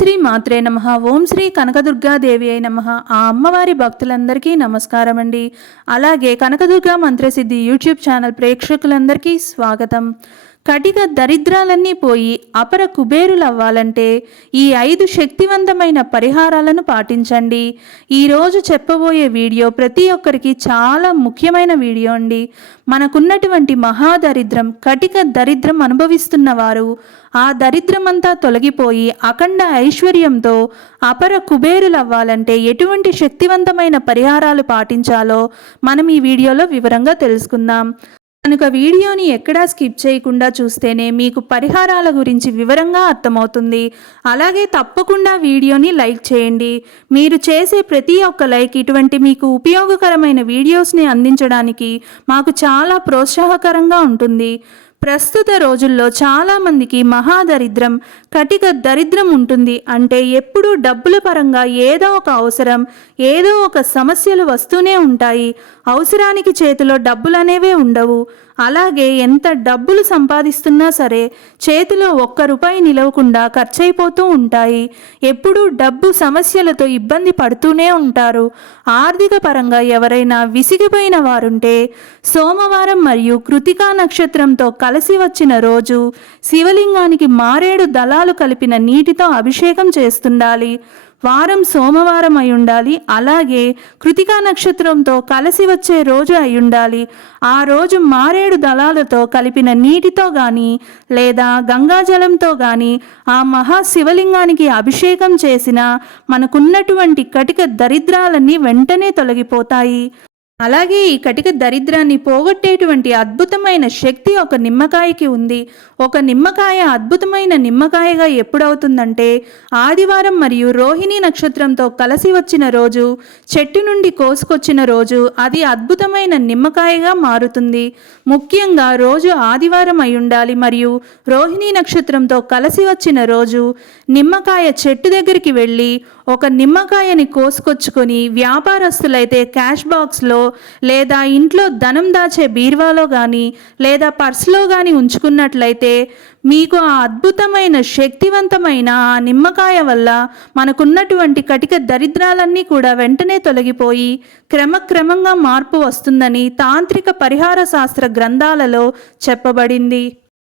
శ్రీ మాత్రే నమ. ఓం శ్రీ కనకదుర్గాదేవి అయి నమ. ఆ అమ్మవారి భక్తులందరికీ నమస్కారం అండి అలాగే కనకదుర్గా మంత్రసిద్ధి యూట్యూబ్ ఛానల్ ప్రేక్షకులందరికీ స్వాగతం. కటిక దరిద్రాలన్నీ పోయి అపర కుబేరులు అవ్వాలంటే ఈ ఐదు శక్తివంతమైన పరిహారాలను పాటించండి. ఈరోజు చెప్పబోయే వీడియో ప్రతి ఒక్కరికి చాలా ముఖ్యమైన వీడియో అండి. మనకున్నటువంటి మహాదరిద్రం కటిక దరిద్రం అనుభవిస్తున్న వారు ఆ దరిద్రమంతా తొలగిపోయి అఖండ ఐశ్వర్యంతో అపర కుబేరులవ్వాలంటే ఎటువంటి శక్తివంతమైన పరిహారాలు పాటించాలో మనం ఈ వీడియోలో వివరంగా తెలుసుకుందాం. కనుక వీడియోని ఎక్కడా స్కిప్ చేయకుండా చూస్తేనే మీకు పరిహారాల గురించి వివరంగా అర్థమవుతుంది. అలాగే తప్పకుండా వీడియోని లైక్ చేయండి. మీరు చేసే ప్రతి ఒక్క లైక్ ఇటువంటి మీకు ఉపయోగకరమైన వీడియోస్ని అందించడానికి మాకు చాలా ప్రోత్సాహకరంగా ఉంటుంది. ప్రస్తుత రోజుల్లో చాలామందికి మహాదరిద్రం కటిక దరిద్రం ఉంటుంది. అంటే ఎప్పుడూ డబ్బుల పరంగా ఏదో ఒక అవసరం ఏదో ఒక సమస్యలు వస్తూనే ఉంటాయి. అవసరానికి చేతిలో డబ్బులు అనేవే ఉండవు. అలాగే ఎంత డబ్బులు సంపాదిస్తున్నా సరే చేతిలో ఒక్క రూపాయి నిలవకుండా ఖర్చయిపోతూ ఉంటాయి. ఎప్పుడూ డబ్బు సమస్యలతో ఇబ్బంది పడుతూనే ఉంటారు. ఆర్థిక పరంగా ఎవరైనా విసిగిపోయిన వారుంటే సోమవారం మరియు కృతికా నక్షత్రంతో కలిసి వచ్చిన రోజు శివలింగానికి మారేడు దళాలు కలిపిన నీటితో అభిషేకం చేస్తుండాలి. వారం సోమవారం అయి ఉండాలి అలాగే కృతికా నక్షత్రంతో కలిసి వచ్చే రోజు అయి ఉండాలి ఆ రోజు మారేడు దళాలతో కలిపిన నీటితో గాని లేదా గంగాజలంతో గాని ఆ మహాశివలింగానికి అభిషేకం చేసిన మనకున్నటువంటి కటిక దరిద్రాలన్నీ వెంటనే తొలగిపోతాయి. అలాగే ఈ కటిక దరిద్రాన్ని పోగొట్టేటువంటి అద్భుతమైన శక్తి ఒక నిమ్మకాయకి ఉంది. ఒక నిమ్మకాయ అద్భుతమైన నిమ్మకాయగా ఎప్పుడవుతుందంటే ఆదివారం మరియు రోహిణి నక్షత్రంతో కలిసి వచ్చిన రోజు చెట్టు నుండి కోసుకొచ్చిన రోజు అది అద్భుతమైన నిమ్మకాయగా మారుతుంది. ముఖ్యంగా రోజు ఆదివారం అయి ఉండాలి మరియు రోహిణి నక్షత్రంతో కలిసి వచ్చిన రోజు నిమ్మకాయ చెట్టు దగ్గరికి వెళ్ళి ఒక నిమ్మకాయని కోసుకొచ్చుకొని వ్యాపారస్తులైతే క్యాష్ బాక్స్లో లేదా ఇంట్లో ధనం దాచే బీర్వాలో కానీ లేదా పర్స్లో కానీ ఉంచుకున్నట్లయితే మీకు ఆ అద్భుతమైన శక్తివంతమైన ఆ నిమ్మకాయ వల్ల మనకున్నటువంటి కటిక దరిద్రాలన్నీ కూడా వెంటనే తొలగిపోయి క్రమక్రమంగా మార్పు వస్తుందని తాంత్రిక పరిహార శాస్త్ర గ్రంథాలలో చెప్పబడింది.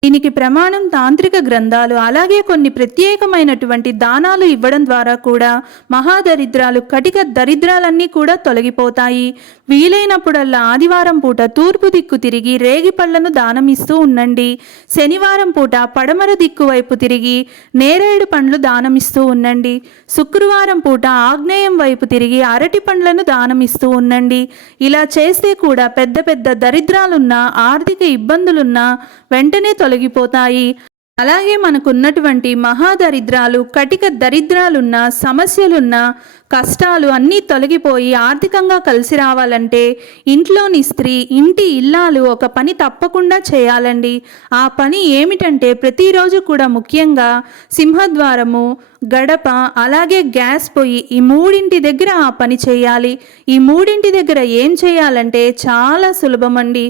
దీనికి ప్రమాణం తాంత్రిక గ్రంథాలు అలాగే కొన్ని ప్రత్యేకమైనటువంటి దానాలు ఇవ్వడం ద్వారా కూడా మహాదరిద్రాలు కటిక దరిద్రాలన్నీ కూడా తొలగిపోతాయి. వీలైనప్పుడల్లా ఆదివారం పూట తూర్పు దిక్కు తిరిగి రేగి పళ్ళను దానమిస్తూ ఉండండి. శనివారం పూట పడమర దిక్కు వైపు తిరిగి నేరేడు పండ్లు దానమిస్తూ ఉండండి. శుక్రవారం పూట ఆగ్నేయం వైపు తిరిగి అరటి పండ్లను దానమిస్తూ ఉండండి. ఇలా చేస్తే కూడా పెద్ద పెద్ద దరిద్రాలున్నా ఆర్థిక ఇబ్బందులున్నా వెంటనే తొలగిపోతాయి. అలాగే మనకున్నటువంటి మహాదరిద్రాలు కటిక దరిద్రాలున్న సమస్యలున్న కష్టాలు అన్నీ తొలగిపోయి ఆర్థికంగా కలిసి రావాలంటే ఇంట్లోని స్త్రీ ఇంటి ఇల్లాలు ఒక పని తప్పకుండా చేయాలండి. ఆ పని ఏమిటంటే ప్రతిరోజు కూడా ముఖ్యంగా సింహద్వారము గడప అలాగే గ్యాస్ పొయ్యి ఈ మూడింటి దగ్గర ఆ పని చేయాలి. ఈ మూడింటి దగ్గర ఏం చేయాలంటే చాలా సులభమండి.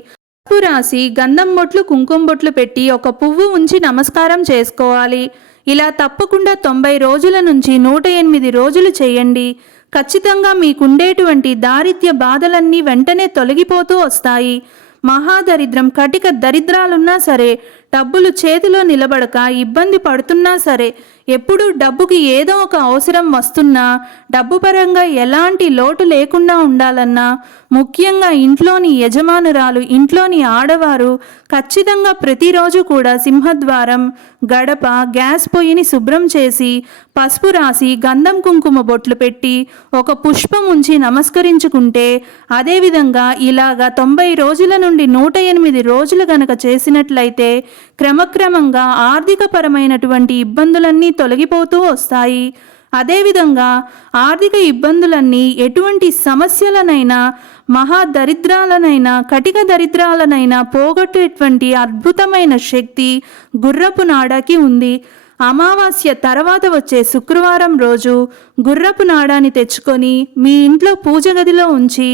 పసుపు రాసి గంధం బొట్లు కుంకుమ బొట్లు పెట్టి ఒక పువ్వు ఉంచి నమస్కారం చేసుకోవాలి. ఇలా తప్పకుండా తొంభై రోజుల నుంచి నూట ఎనిమిది రోజులు చేయండి. ఖచ్చితంగా మీకుండేటువంటి దారిద్ర్య బాధలన్నీ వెంటనే తొలగిపోతూ వస్తాయి. మహాదరిద్రం కటిక దరిద్రాలున్నా సరే డబ్బులు చేతిలో నిలబడక ఇబ్బంది పడుతున్నా సరే ఎప్పుడూ డబ్బుకి ఏదో ఒక అవసరం వస్తున్నా డబ్బు పరంగా ఎలాంటి లోటు లేకుండా ఉండాలన్నా ముఖ్యంగా ఇంట్లోని యజమానురాలు ఇంట్లోని ఆడవారు ఖచ్చితంగా ప్రతిరోజు కూడా సింహద్వారం గడప గ్యాస్ పొయ్యిని శుభ్రం చేసి పసుపు రాసి గంధం కుంకుమ బొట్లు పెట్టి ఒక పుష్పం ఉంచి నమస్కరించుకుంటే అదేవిధంగా ఇలాగా తొంభై రోజుల నుండి నూట ఎనిమిది రోజులు గనక చేసినట్లయితే క్రమక్రమంగా ఆర్థికపరమైనటువంటి ఇబ్బందులన్నీ తొలగిపోతూ వస్తాయి. అదేవిధంగా ఆర్థిక ఇబ్బందులన్నీ ఎటువంటి సమస్యలనైనా మహా దరిద్రాలనైనా కటిక దరిద్రాలనైనా పోగొట్టేటువంటి అద్భుతమైన శక్తి గుర్రపు నాడకి ఉంది. అమావాస్య తర్వాత వచ్చే శుక్రవారం రోజు గుర్రపు నాడాన్ని తెచ్చుకొని మీ ఇంట్లో పూజ గదిలో ఉంచి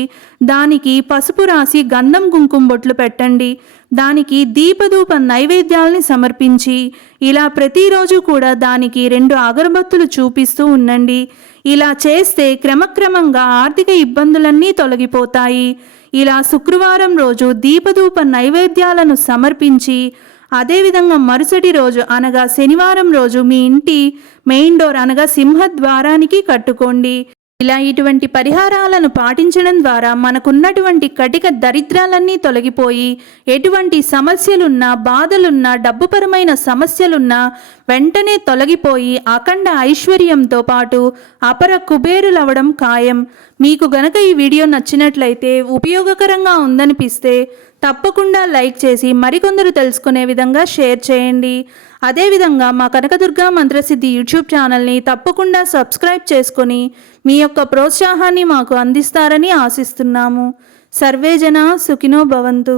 దానికి పసుపు రాసి గంధం కుంకుమ బొట్లు పెట్టండి. దానికి దీపధూప నైవేద్యాల్ని సమర్పించి ఇలా ప్రతిరోజు కూడా దానికి రెండు అగరబత్తులు చూపిస్తూ ఉండండి. ఇలా చేస్తే క్రమక్రమంగా ఆర్థిక ఇబ్బందులన్నీ తొలగిపోతాయి. ఇలా శుక్రవారం రోజు దీపధూప నైవేద్యాలను సమర్పించి అదేవిధంగా మరుసటి రోజు అనగా శనివారం రోజు మీ ఇంటి మెయిన్ డోర్ అనగా సింహద్వారానికి కట్టుకోండి. ఇలా ఇటువంటి పరిహారాలను పాటించడం ద్వారా మనకున్నటువంటి కటిక దరిద్రాలన్నీ తొలగిపోయి ఎటువంటి సమస్యలున్నా బాధలున్నా డబ్బుపరమైన సమస్యలున్నా వెంటనే తొలగిపోయి అఖండ ఐశ్వర్యంతో పాటు అపర కుబేరులవడం ఖాయం. మీకు గనక ఈ వీడియో నచ్చినట్లయితే ఉపయోగకరంగా ఉందనిపిస్తే తప్పకుండా లైక్ చేసి మరికొందరు తెలుసుకునే విధంగా షేర్ చేయండి. అదేవిధంగా మా కనకదుర్గా మంత్రసిద్ధి యూట్యూబ్ ఛానల్ని తప్పకుండా సబ్స్క్రైబ్ చేసుకొని మీ యొక్క ప్రోత్సాహాన్ని మాకు అందిస్తారని ఆశిస్తున్నాము. సర్వేజన సుఖినో భవంతు.